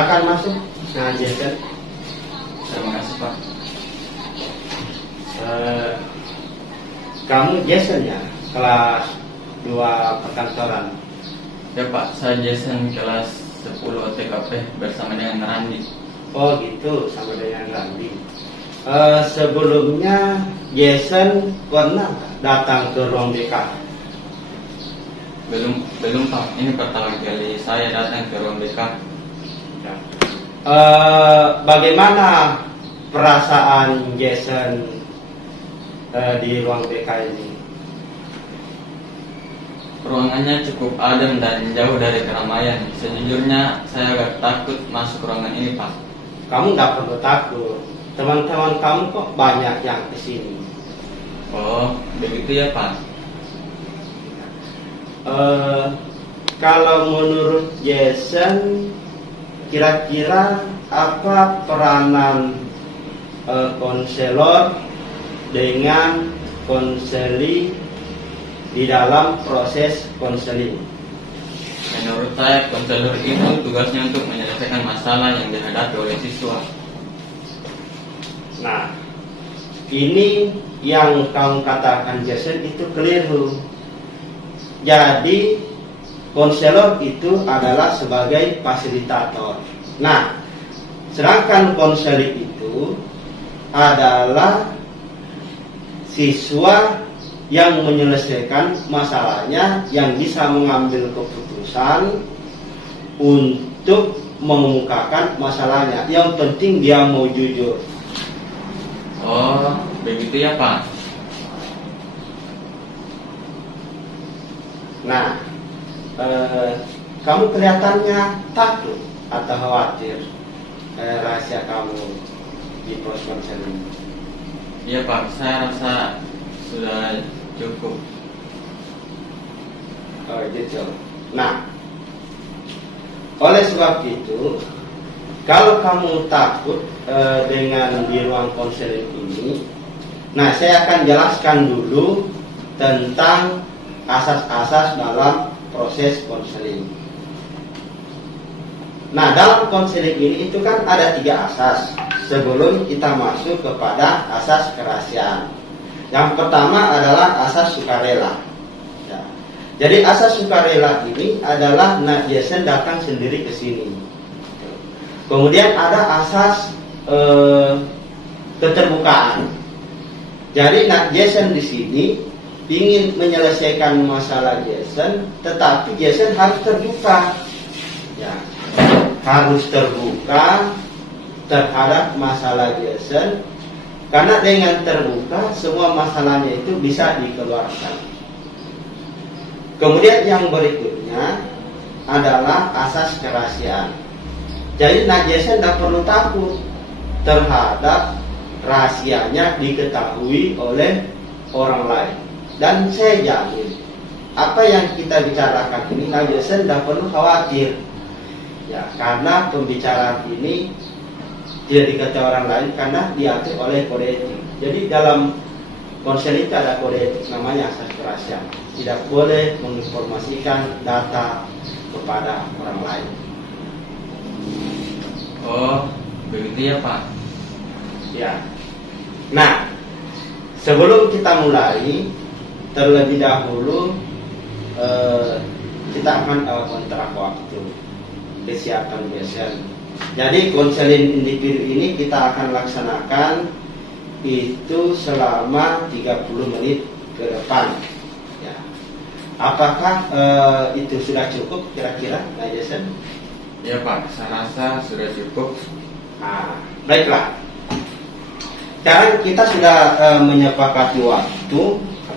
Silakan masuk. Nah, Jason. Terima kasih Pak. Kamu Jason ya, kelas 2 perkantoran. Ya Pak, saya Jason kelas 10 OTKP bersama dengan Randi. Oh gitu, sama dengan Randi. Sebelumnya Jason pernah datang ke ruang BK? Belum Pak, ini pertama kali saya datang ke ruang BK. Ya. Bagaimana perasaan Jason di ruang BK ini? Ruangannya cukup adem dan jauh dari keramaian. Sejujurnya saya agak takut masuk ruangan ini Pak. Kamu nggak perlu takut. Teman-teman kamu kok banyak yang kesini. Oh, begitu ya Pak. Kalau menurut Jason, kira-kira apa peranan konselor dengan konseli di dalam proses konseling? Menurut saya, konselor itu tugasnya untuk menyelesaikan masalah yang dihadapi oleh siswa. Nah, ini yang kamu katakan Jason itu keliru. Jadi konselor itu adalah sebagai fasilitator. Nah, sedangkan konseling itu adalah siswa yang menyelesaikan masalahnya, yang bisa mengambil keputusan untuk mengemukakan masalahnya. Yang penting dia mau jujur. Oh, begitu ya Pak. Nah, kamu kelihatannya takut atau khawatir rahasia kamu di proses konseling. Iya Pak, saya rasa sudah cukup. Oh gitu. Nah, oleh sebab itu, kalau kamu takut dengan di ruang konseling ini, nah saya akan jelaskan dulu tentang asas-asas dalam proses konseling. Nah, dalam konseling ini itu kan ada 3 asas sebelum kita masuk kepada asas kerahasiaan. Yang pertama adalah asas sukarela. Ya. Jadi asas sukarela ini adalah Jason datang sendiri ke sini. Kemudian ada asas keterbukaan. Jadi Jason di sini ingin menyelesaikan masalah Jason, tetapi Jason harus terbuka. Ya, harus terbuka terhadap masalah Jason, karena dengan terbuka semua masalahnya itu bisa dikeluarkan. Kemudian yang berikutnya adalah asas kerahasiaan. Jadi Jason tidak perlu takut terhadap rahasianya diketahui oleh orang lain. Dan saya jamin apa yang kita bicarakan ini Jason tidak perlu khawatir. Ya, karena pembicaraan ini tidak diketahui orang lain karena diatur oleh kode etik. Jadi dalam konseling itu ada kode etik namanya asas kerahasiaan. Tidak boleh menginformasikan data kepada orang lain. Oh, begitu ya Pak. Ya. Nah, sebelum kita mulai, terlebih dahulu kita akan kontrak waktu kesiapan Jason. Jadi konseling individu ini kita akan laksanakan itu selama 30 menit ke depan. Ya. Apakah itu sudah cukup kira-kira, Jason? Ya Pak, saya rasa sudah cukup. Nah, baiklah. Sekarang kita sudah menyepakati waktu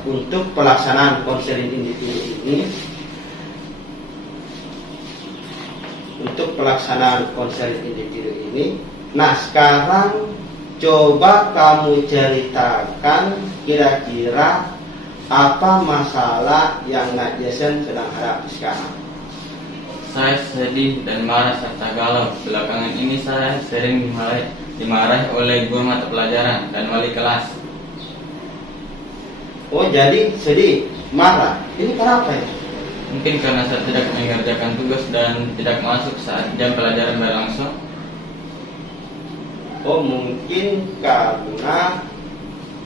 untuk pelaksanaan konseling individu ini. Untuk pelaksanaan konseling individu ini. Nah, sekarang coba kamu ceritakan kira-kira apa masalah yang Jason sedang hadapi sekarang. Saya sedih dan marah serta galau. Belakangan ini saya sering dimarahi oleh guru mata pelajaran dan wali kelas. Oh, jadi sedih, marah. Ini kenapa ya? Mungkin karena saya tidak mengerjakan tugas dan tidak masuk saat jam pelajaran berlangsung. Oh, mungkin karena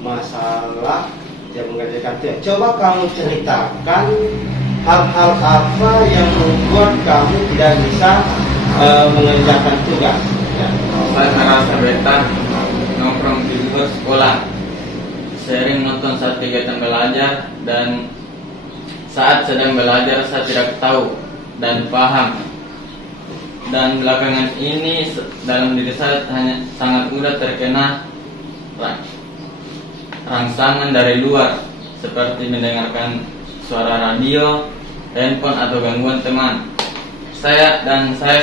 masalah dia mengerjakan tugas. Coba kamu ceritakan hal-hal apa yang membuat kamu tidak bisa mengerjakan tugas. Ya. Saya merasa betah nongkrong di luar sekolah, sering nonton saat kegiatan belajar, dan saat sedang belajar saya tidak tahu dan paham. Dan belakangan ini dalam diri saya hanya sangat mudah terkena rangsangan dari luar, seperti mendengarkan suara radio, handphone, atau gangguan teman. Saya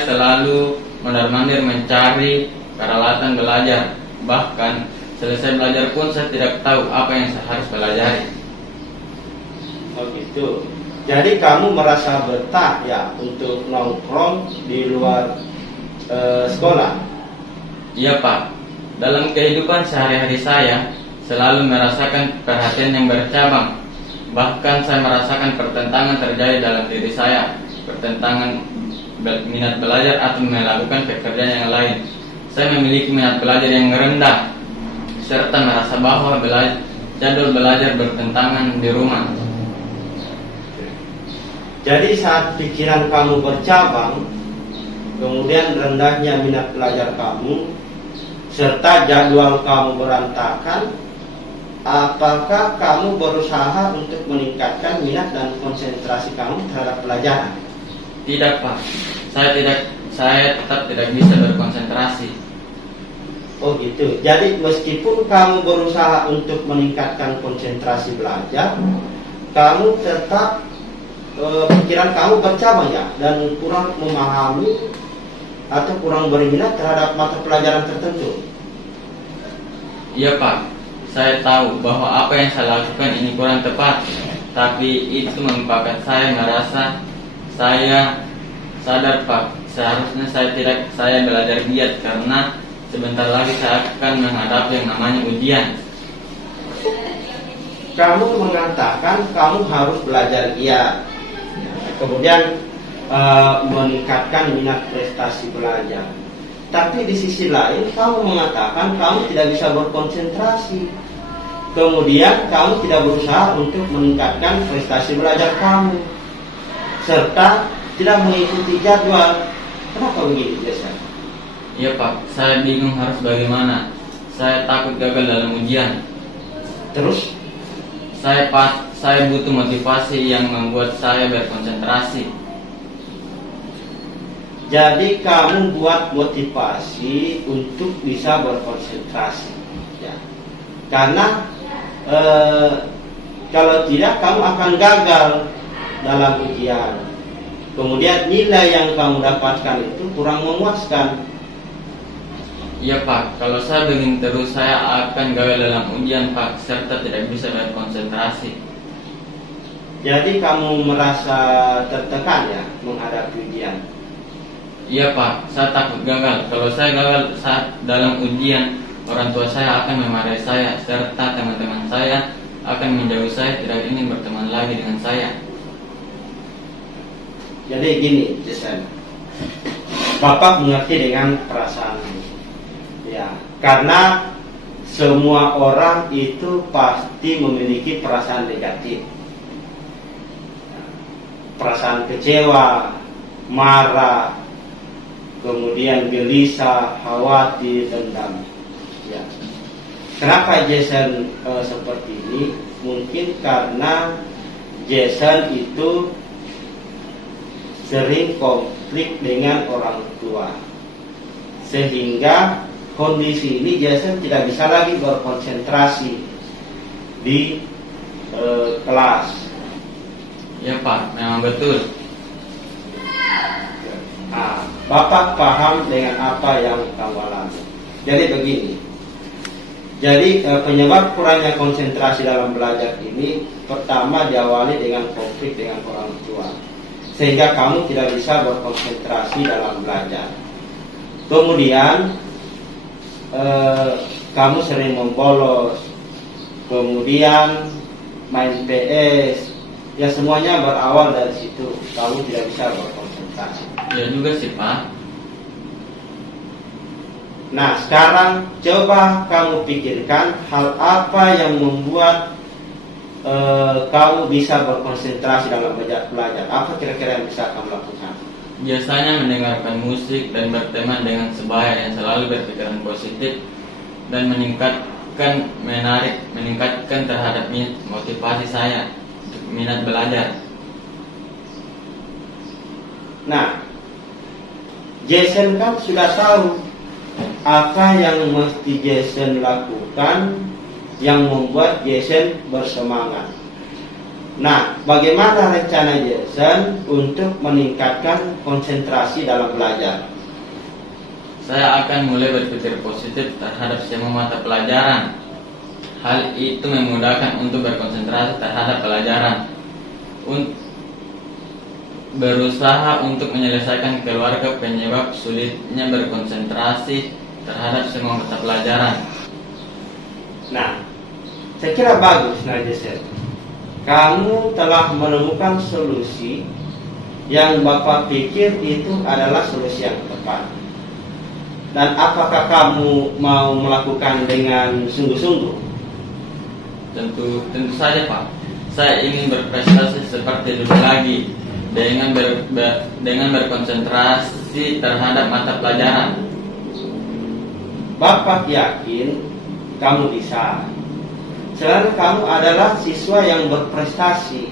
selalu mondar-mandir mencari peralatan belajar. Bahkan selesai belajar pun saya tidak tahu apa yang saya harus pelajari. Oh gitu. Jadi kamu merasa betah ya untuk nongkrong di luar sekolah? Iya Pak. Dalam kehidupan sehari-hari saya selalu merasakan perhatian yang bercabang. Bahkan saya merasakan pertentangan terjadi dalam diri saya, pertentangan minat belajar atau melakukan pekerjaan yang lain. Saya memiliki minat belajar yang rendah, serta merasa bahwa jadwal belajar bertentangan di rumah. Jadi saat pikiran kamu bercabang, kemudian rendahnya minat belajar kamu, serta jadwal kamu berantakan, apakah kamu berusaha untuk meningkatkan minat dan konsentrasi kamu terhadap pelajaran? Tidak Pak, saya tetap tidak bisa berkonsentrasi. Oh gitu. Jadi meskipun kamu berusaha untuk meningkatkan konsentrasi belajar, kamu tetap pikiran kamu bercabang ya, dan kurang memahami atau kurang berminat terhadap mata pelajaran tertentu. Iya Pak, saya tahu bahwa apa yang saya lakukan ini kurang tepat, tapi itu menyebabkan saya merasa saya sadar Pak, seharusnya saya belajar giat karena sebentar lagi saya akan menghadapi yang namanya ujian. Kamu mengatakan kamu harus belajar giat, kemudian meningkatkan minat prestasi belajar. Tapi di sisi lain kamu mengatakan kamu tidak bisa berkonsentrasi. Kemudian kamu tidak berusaha untuk meningkatkan prestasi belajar kamu, serta tidak mengikuti jadwal. Kenapa begitu biasa? Iya Pak, saya bingung harus bagaimana. Saya takut gagal dalam ujian. Terus? Saya butuh motivasi yang membuat saya berkonsentrasi. Jadi kamu buat motivasi untuk bisa berkonsentrasi, ya. Karena kalau tidak kamu akan gagal dalam ujian. Kemudian nilai yang kamu dapatkan itu kurang memuaskan. Iya Pak, kalau saya begini terus saya akan gagal dalam ujian Pak, serta tidak bisa berkonsentrasi. Jadi kamu merasa tertekan ya menghadapi ujian? Iya Pak, saya takut gagal. Kalau saya gagal saat dalam ujian, orang tua saya akan memarahi saya, serta teman-teman saya akan menjauh saya, tidak ingin berteman lagi dengan saya. Jadi gini, Jason, Bapak mengerti dengan perasaan. Ya, karena semua orang itu pasti memiliki perasaan negatif, perasaan kecewa, marah, kemudian gelisah, khawatir, dendam. Ya. Kenapa Jason seperti ini? Mungkin karena Jason itu sering konflik dengan orang tua, sehingga kondisi ini Jason tidak bisa lagi berkonsentrasi di kelas. Ya Pak, memang betul. Nah, Bapak paham dengan apa yang kamu alami. Jadi begini. Jadi penyebab kurangnya konsentrasi dalam belajar ini pertama diawali dengan konflik dengan orang tua, sehingga kamu tidak bisa berkonsentrasi dalam belajar. Kemudian kamu sering membolos, kemudian main PS, Ya semuanya berawal dari situ. Kamu tidak bisa berkonsentrasi. Ya juga sih Pak. Nah sekarang coba kamu pikirkan hal apa yang membuat kamu bisa berkonsentrasi dalam belajar. Apa kira-kira yang bisa kamu lakukan? Biasanya mendengarkan musik dan berteman dengan sebaya yang selalu berpikiran positif dan meningkatkan terhadap motivasi saya untuk minat belajar. Nah, Jason kan sudah tahu apa yang mesti Jason lakukan yang membuat Jason bersemangat. Nah, bagaimana rencana Jason untuk meningkatkan konsentrasi dalam belajar? Saya akan mulai berpikir positif terhadap semua mata pelajaran. Hal itu memudahkan untuk berkonsentrasi terhadap pelajaran. Berusaha untuk menyelesaikan keluarga penyebab sulitnya berkonsentrasi terhadap semua mata pelajaran. Nah, saya kira bagus Jason. Kamu telah menemukan solusi yang Bapak pikir itu adalah solusi yang tepat. Dan apakah kamu mau melakukan dengan sungguh-sungguh? Tentu saja Pak. Saya ingin berprestasi seperti dulu lagi dengan berkonsentrasi terhadap mata pelajaran. Bapak yakin kamu bisa. Selain kamu adalah siswa yang berprestasi,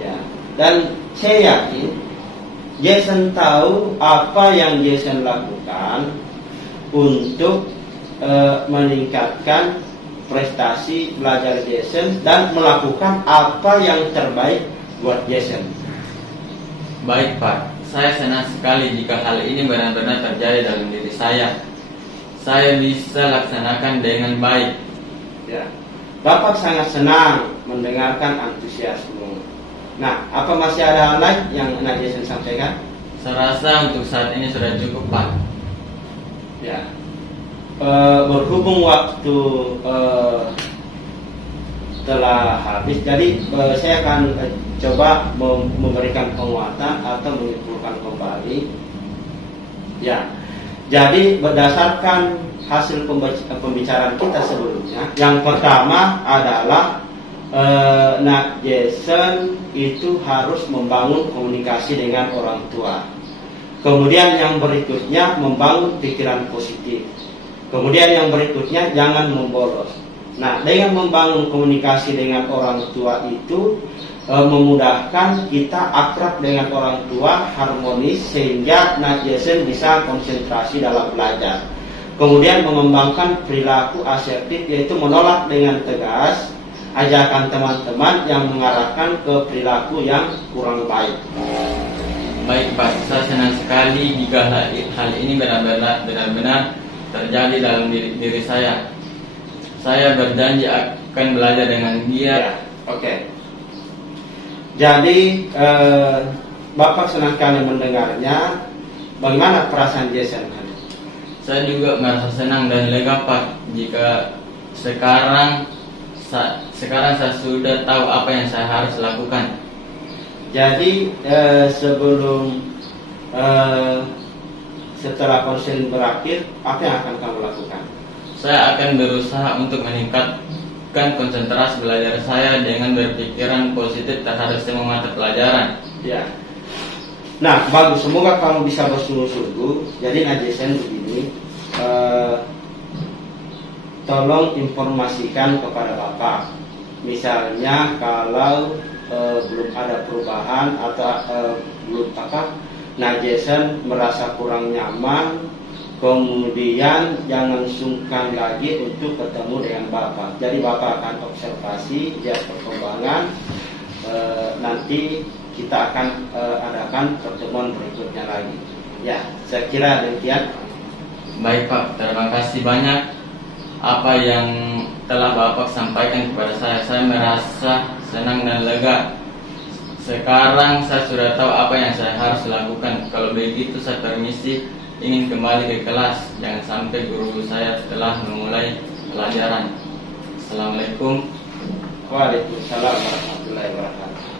ya. Dan saya yakin Jason tahu apa yang Jason lakukan untuk meningkatkan prestasi belajar Jason dan melakukan apa yang terbaik buat Jason. Baik Pak, saya senang sekali jika hal ini benar-benar terjadi dalam diri saya. Saya bisa laksanakan dengan baik. Ya. Bapak sangat senang mendengarkan antusiasme. Nah, apa masih ada hal lain yang Jason sampaikan? Saya rasa untuk saat ini sudah cukup Pak. Ya. Berhubung waktu telah habis, jadi saya akan coba memberikan penguatan atau menyimpulkan kembali. Ya. Jadi berdasarkan hasil pembicaraan kita sebelumnya, yang pertama adalah Jason itu harus membangun komunikasi dengan orang tua. Kemudian yang berikutnya membangun pikiran positif. Kemudian yang berikutnya jangan membolos. Nah, dengan membangun komunikasi dengan orang tua itu memudahkan kita akrab dengan orang tua, harmonis, sehingga Jason bisa konsentrasi dalam belajar. Kemudian mengembangkan perilaku asertif, yaitu menolak dengan tegas ajakan teman-teman yang mengarahkan ke perilaku yang kurang baik. Baik Pak, saya senang sekali jika hal ini benar-benar terjadi dalam diri saya. Saya berjanji akan belajar dengan giat. Ya, oke. Jadi Bapak senang sekali mendengarnya. Bagaimana perasaan Jason? Saya juga merasa senang dan lega Pak jika sekarang saya sudah tahu apa yang saya harus lakukan. Jadi sebelum setelah konseling berakhir, apa yang akan kamu lakukan? Saya akan berusaha untuk meningkatkan konsentrasi belajar saya dengan berpikiran positif terhadap semua mata pelajaran. Ya. Nah, bagus. Semoga kamu bisa bersungguh-sungguh. Jadi Jason begini, tolong informasikan kepada Bapak. Misalnya kalau belum ada perubahan atau belum Jason merasa kurang nyaman, kemudian jangan sungkan lagi untuk ketemu dengan Bapak. Jadi Bapak akan observasi, lihat perkembangan. Nanti kita akan adakan pertemuan berikutnya lagi. Ya, saya kira demikian. Baik Pak, terima kasih banyak apa yang telah Bapak sampaikan kepada saya merasa senang dan lega. Sekarang saya sudah tahu apa yang saya harus lakukan. Kalau begitu saya permisi, ingin kembali ke kelas. Jangan sampai guru saya telah memulai pelajaran. Assalamualaikum. Waalaikumsalam warahmatullahi wabarakatuh.